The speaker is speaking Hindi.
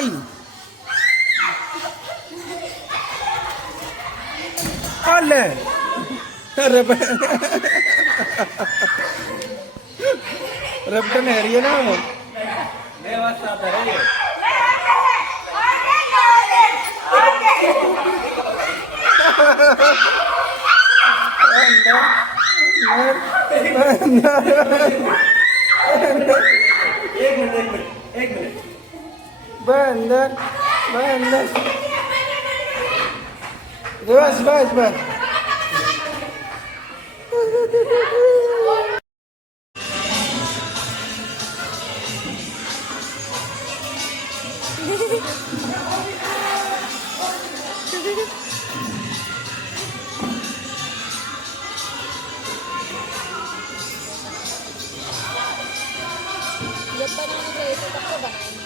गई। ले रपटन है रही है ना वो। बंदर बंदर बस बस बस। जब तक मैंने तो एक तक तो बनाएंगे।